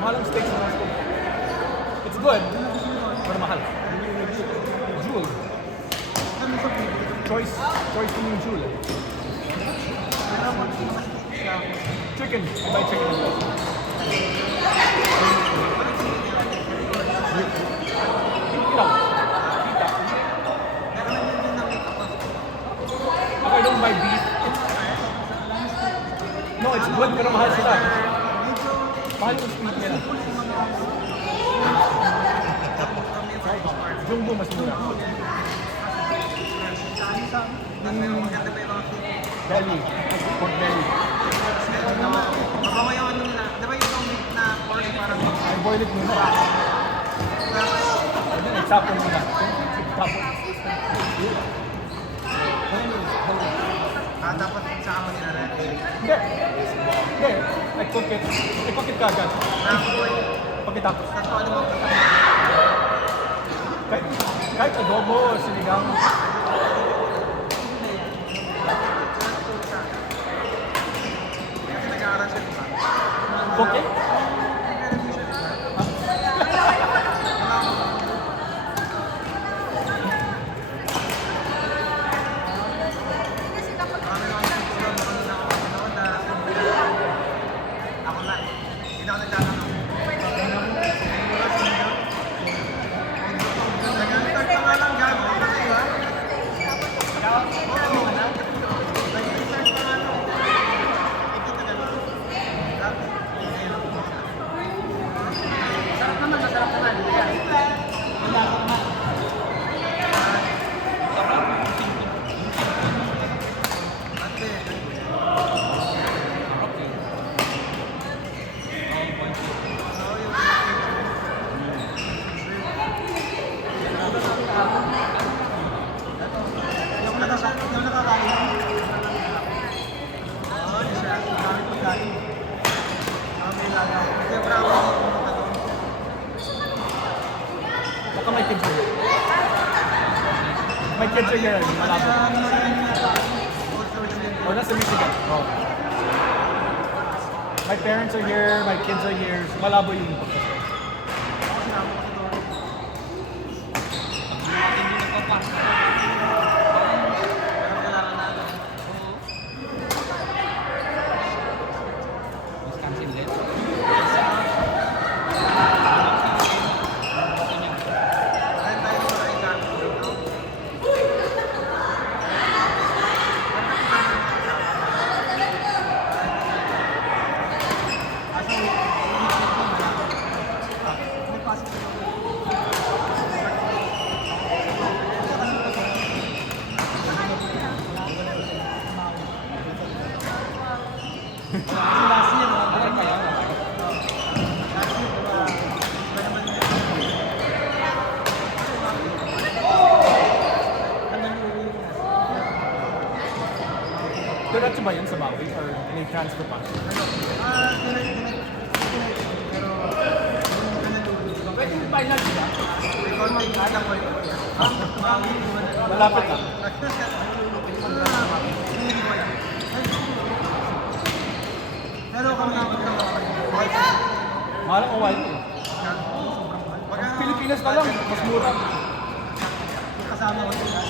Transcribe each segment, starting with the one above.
Mahal ang steaks na gusto. It's good, pero mahal. Jewel. Choice mo yung jewel. Chicken. I buy chicken as well. Ilaw. Kita. I don't buy beef. No, it's good pero mahal sila. Mahal yung speed nila. Jumbo mas mura. Belly. Pork belly. Mabawa yung ano nila. Di ba yung meat na pork parang... I boil it muna. And then I-chop it muna. Chop it. Tapos sa amo nila rin. Hindi. Hindi. I cook it kagad. Pagkatapos. Ano mo Kahit adobo, sinigang. kasi nag-aaral siya diba? Cook it? Ako na. Hindi ako nagtatanong. Nag-start pa nga lang gano'n. Diba? Nag-start pa nga lang. Ikita ka ba? Sarap naman, masarap naman. Wala ko naman. Yung nakakain. Oo, siya. Gamit pagkain. May laga. Kasi bravo yung pumunta doon. Baka may kids here. May kids are here. Malabo. O, nasa Michigan. Oh. My parents are here. My kids are here. Malabo yung pagkakas. Diretso ba yun sa Maui or may transfer pa? Pwede mo final sila? Malapit lang. Pero kami nga Mahal ang wild eh. Pilipinas na lang, mas mura. kasama ko sila.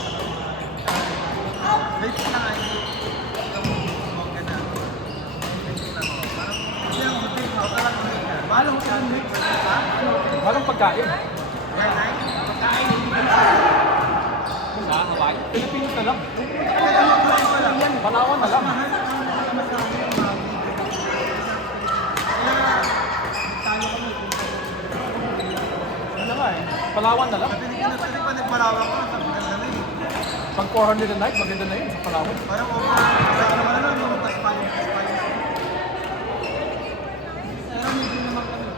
Wait na nga yun. Mahal ang sila mix. Mahal ang pagkain. Pagkain, hindi ko Sa Hawaii? Pilipinas na lang. Palawan na lang. Ano nga eh. Palawan na lang. Pilipinas pa nagpalawak ko. Ang ganda na eh. Pag 400 a night, maganda na yun sa Palawan. Parang okay naman na, mga paspalong. Pero hindi naman kami.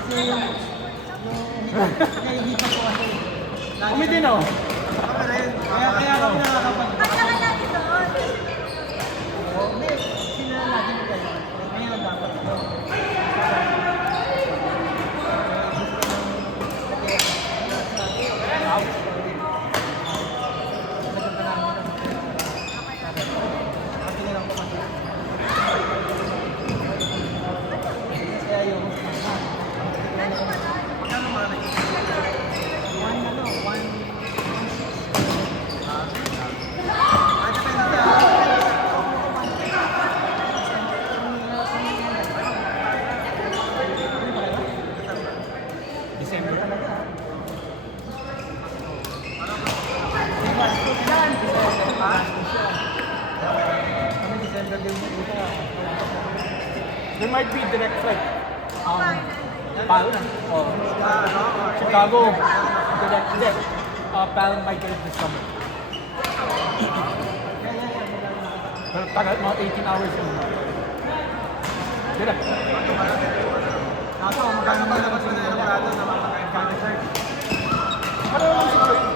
Kasi yung hihita ko kasi. Umiti na oh. Kami rin. Kaya kami nakakapag. Pagkaka lagi doon. Hindi, sila lagi mo kayo. Ngayon dapat. December. There might be direct flight. Pal na. Oh. Chicago. Direct. Hindi. Pal might get it this summer. Pero tagal, mga 18 hours yun. Direct. Kaso, magkano ba naman sila ng grado na mga counter? Ano lang siguro yun?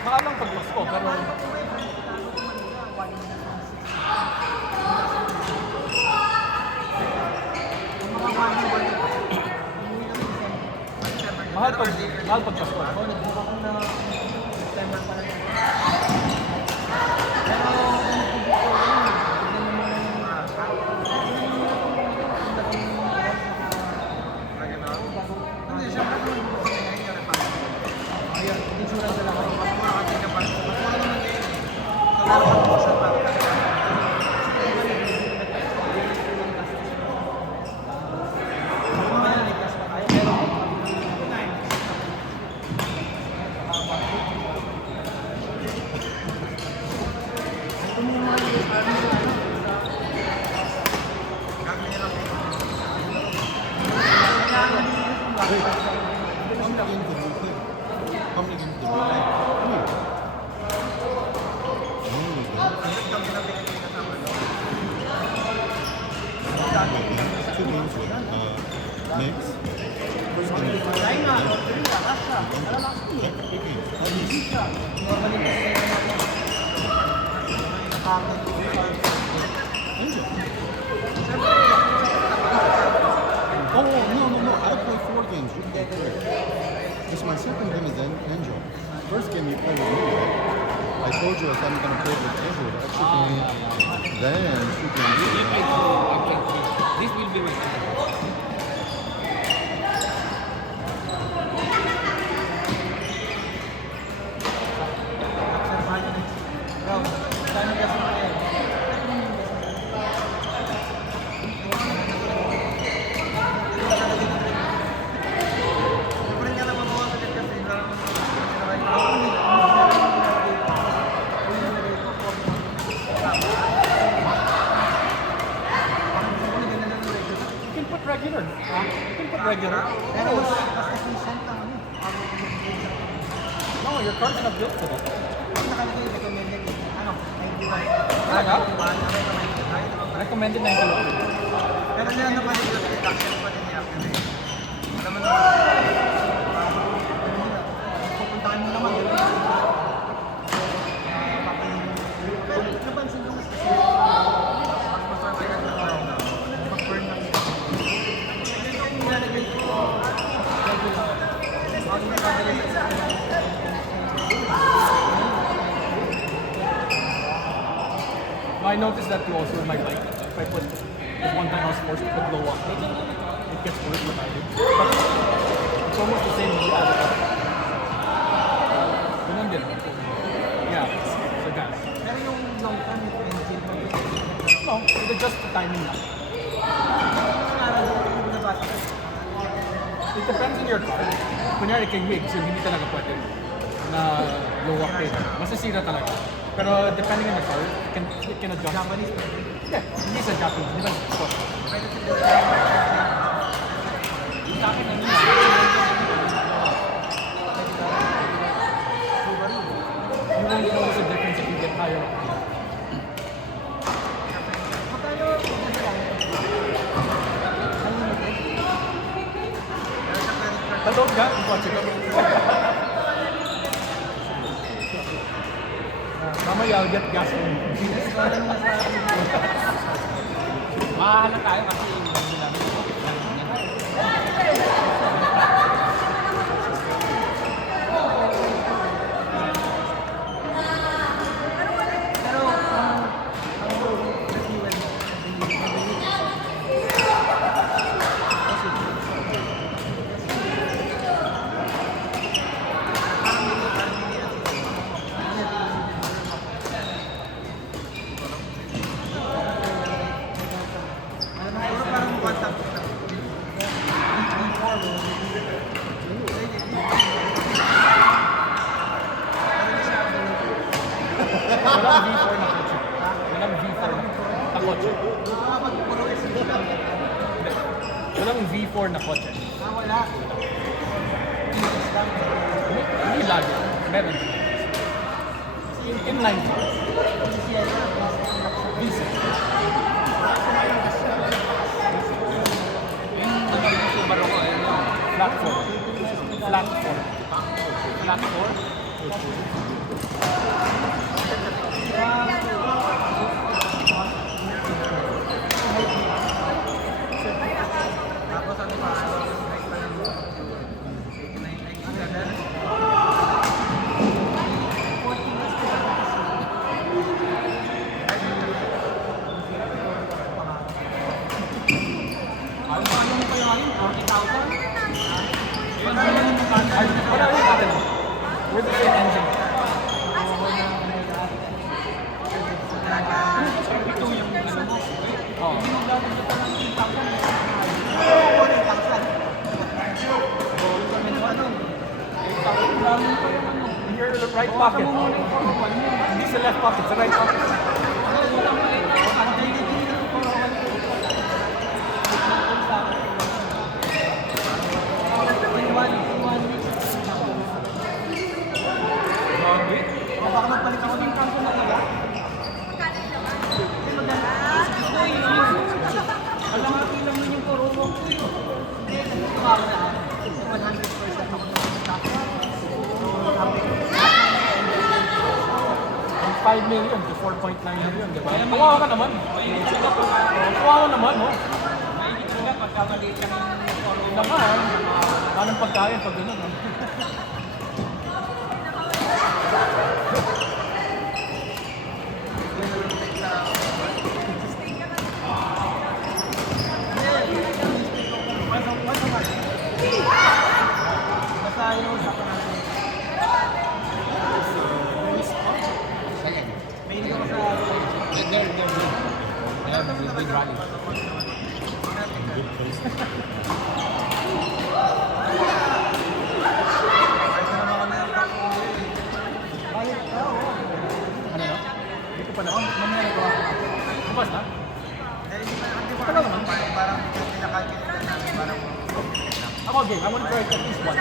Baka lang pag-Pasko, pero... Mahal pag-Pasko. Ako, nag-book ako na September pa lang. Pero, hindi, syempre kung nag-book ako ngayon, yung refund. Ayun, insurance na lang ako. Mas mura kasi kapag, mas mura naman ngayon eh. So, meron kang portion para kasi. Two games with Knicks. First game. Yep, 8 games. At least. Angel. Oh, no. I played 4 games. You played 3. It's my second game is Angel. First game you played with me, right? I told you I thought I'm going to play with Angel. Actually, then you can do it. This will be my Bro, sana kasi ngayon. Siyempre nga naman mga salit kasi You can put regular. You can put regular. pero mas efficient ang ano. No, your car's not built for that. Ang nakalagay recommended ano, 91. Ano? Recommended. Recommended 91. Pero niya ano pa din yung reduction pa din niya. Alam mo na. Pupuntahan mo naman. Pero napansin ko kasi mas masarap yan na mag-burn lang. Yung nilalagay ko regular. Bago na babalik sa I noticed that too also with my bike. If I put, the one time I was forced to put low octane, it gets worse what I do. But it's almost the same when you add it up. Ganun din. Yeah, so gas. pero yung long term yung engine mo yung No, it adjusts the timing lang. It depends on your car. Kunyari kay Wigs, yung hindi talaga pwede na low octane. Masasira talaga. Pero depending on the car, it can adjust. Japanese Yeah, hindi sa Japanese. Hindi sa sport. Sa akin, ano Mamaya, I'll get gas from you. Mahahala tayo kasi hindi namin. Pero, Walang V4 na kotse. Walang V4 na kotse. Walang V4 na kotse. wala. Hindi lagi. Meron. Inline. V6. Yung Subaru ko, ayun yun. Flat 4. Flat 4. Flat 4. Tapos ano pa? Ano pa yung kaya yun? 40,000? Wala rin natin. We're the same engine. Ito yung ano mo. Oh. Hindi mo gagawin pa ng 3,000. In your right pocket. Hindi sa left pocket, sa right pocket. Baka magpalit ako ng kanto na kaya. Alam nga ilang nun yung puro mo. Tumawa na. 100% ako From 5 million to 4.9 million, di ba? Kawawa ka naman. Kawawa naman, no? Maigit talaga pagkamaliit ka ng puro Yun na nga, anong pagkain pag gano'n, no? Basta yun, usapan natin. Second. May hindi ko sa... They're good. They have a big rally. Ano yun? Hindi ko pa na. Mamaya na ko. Bukas na? Ako, game. I want to try it at least once.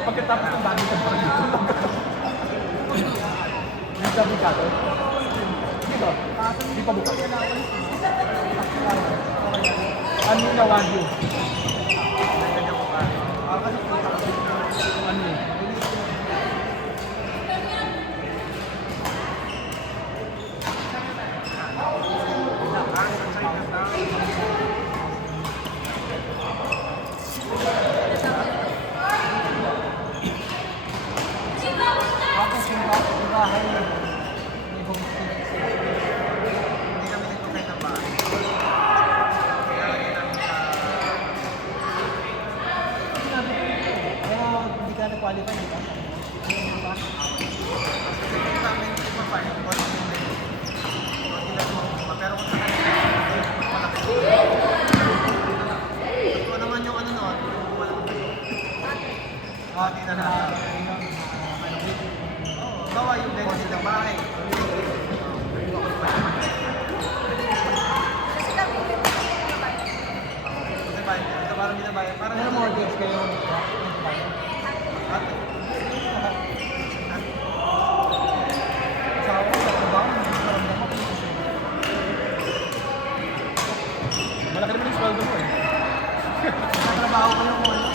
Pagkatapos ng dami ko parang dito. Yung sabi ka to? Dito. Hindi pa bukas. Ano yung nawan yun? Ano yun? Tapos yung bahay, may homestay. Hindi kami nagpapay ng bahay. Pero hindi ka na-qualify, di ba? Hindi namin nagpapay, pero kung sa kanila, malaki. Ito naman yung ano noon, malaki. Hindi na natin. Bawa yung benefit ng bahay. Parang binabayan. Parang may mortgage kayo. Sa ako, sa trabaho, maramdaman ko. Malaki naman yung sweldo mo eh. Sa trabaho ko yung ano.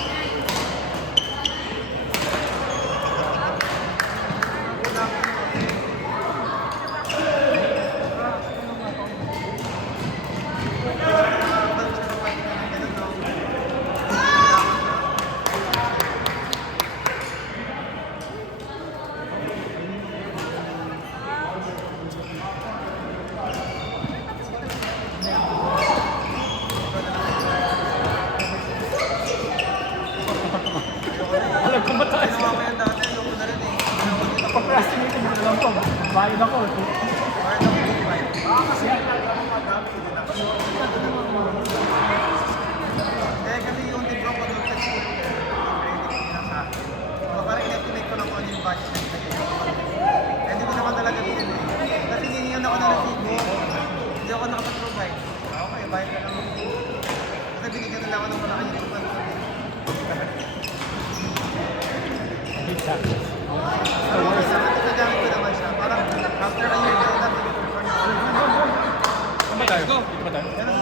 Bayad ako. Bayad ako 25. Kasi yung libro ko doon kasi credit lang sa akin. So parang in-estimate ko lang kung ano yung budget na binigay. Hindi ko naman talaga binigay. Kasi hinihingan ako ng resibo. Hindi ako nakapag-provide. Okay, bayad ka lang. Kasi binigyan nila ako ng malaki yung tuman. Big taxes. Nagamit ko naman siya. Parang after a year ko na Saan ba tayo? Dito ba tayo? Ganun